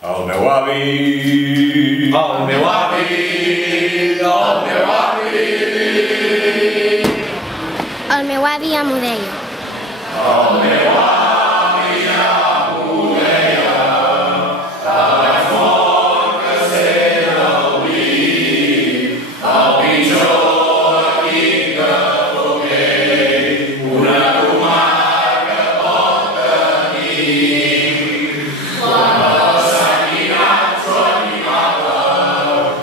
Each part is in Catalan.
El meu avi, El meu avi, el meu avi. El meu avi ja m'ho deia. El meu avi ja m'ho deia, que vaig molt caser del vi, el pitjor equip que puc ell, una comarca pot tenir. Quan el sanguinat s'ho animava,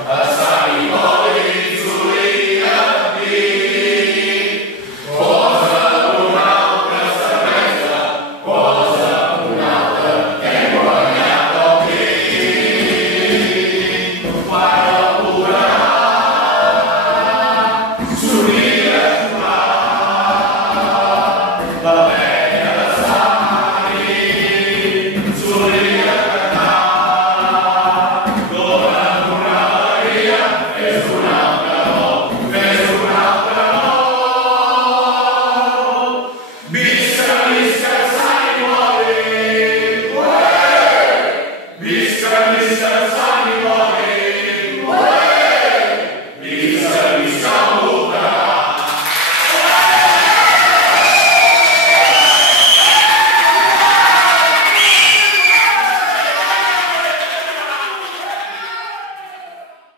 a Sant Hipòlit solia dir, posa una altra cervesa, posa una altra, que hem guanyat el vinc. Quan el plorar, solia jugar, la vella de Sant solia cantar, dona'm una alegria, fes un altre gol, fes un altre gol. Visca, visca, Sant Hipòlit! Ué! Visca, visca, Sant